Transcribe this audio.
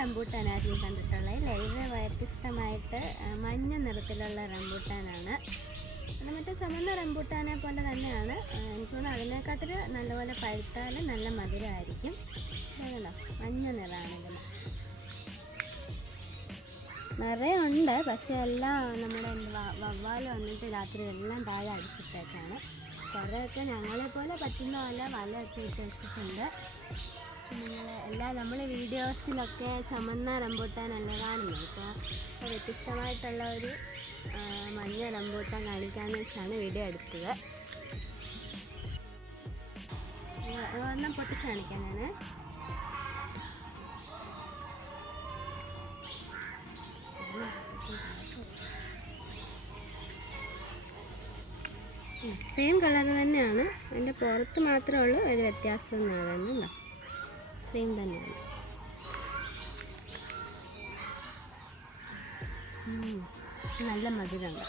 റംബൂട്ടാനായിരുന്നു കണ്ടിട്ടുള്ളത്. ഇത് വ്യത്യസ്തമായിട്ട് മഞ്ഞ നിറത്തിലുള്ള റംബൂട്ടാനാണ്. അത് മറ്റേ ചുമന്ന റംബൂട്ടാനെ പോലെ തന്നെയാണ്. എനിക്ക് തോന്നുന്നു അതിനെക്കാട്ടിൽ നല്ലപോലെ പഴുത്താൽ നല്ല മധുരമായിരിക്കും. അതല്ലോ മഞ്ഞ നിറമാണ് ഇതിന്. നിറയെ ഉണ്ട്, പക്ഷേ എല്ലാം നമ്മുടെ വവ്വാൽ വന്നിട്ട് രാത്രി എല്ലാം താഴെ അടിച്ചിട്ടേക്കാണ്. കുറേയൊക്കെ ഞങ്ങളെപ്പോലെ പറ്റുന്ന പോലെ വലയൊക്കെ ഇട്ട് വെച്ചിട്ടുണ്ട്. നമ്മൾ വീഡിയോസിലൊക്കെ ചുമന്ന റംബൂട്ടാനല്ല കാണുന്നത്. ഇപ്പോൾ വ്യത്യസ്തമായിട്ടുള്ള ഒരു മഞ്ഞ റംബൂട്ടാൻ കാണിക്കാമെന്ന് വെച്ചാണ് വീഡിയോ എടുത്തത്. ഒരെണ്ണം പൊട്ടിച്ച് കാണിക്കാം ഞാൻ. സെയിം കളർ തന്നെയാണ്, അതിൻ്റെ പുറത്ത് മാത്രമേ ഉള്ളൂ ഒരു വ്യത്യാസം എന്ന് പറയുന്നുണ്ടോ. സെയിം തന്നെയാണ്. നല്ല മധുരമുണ്ട്.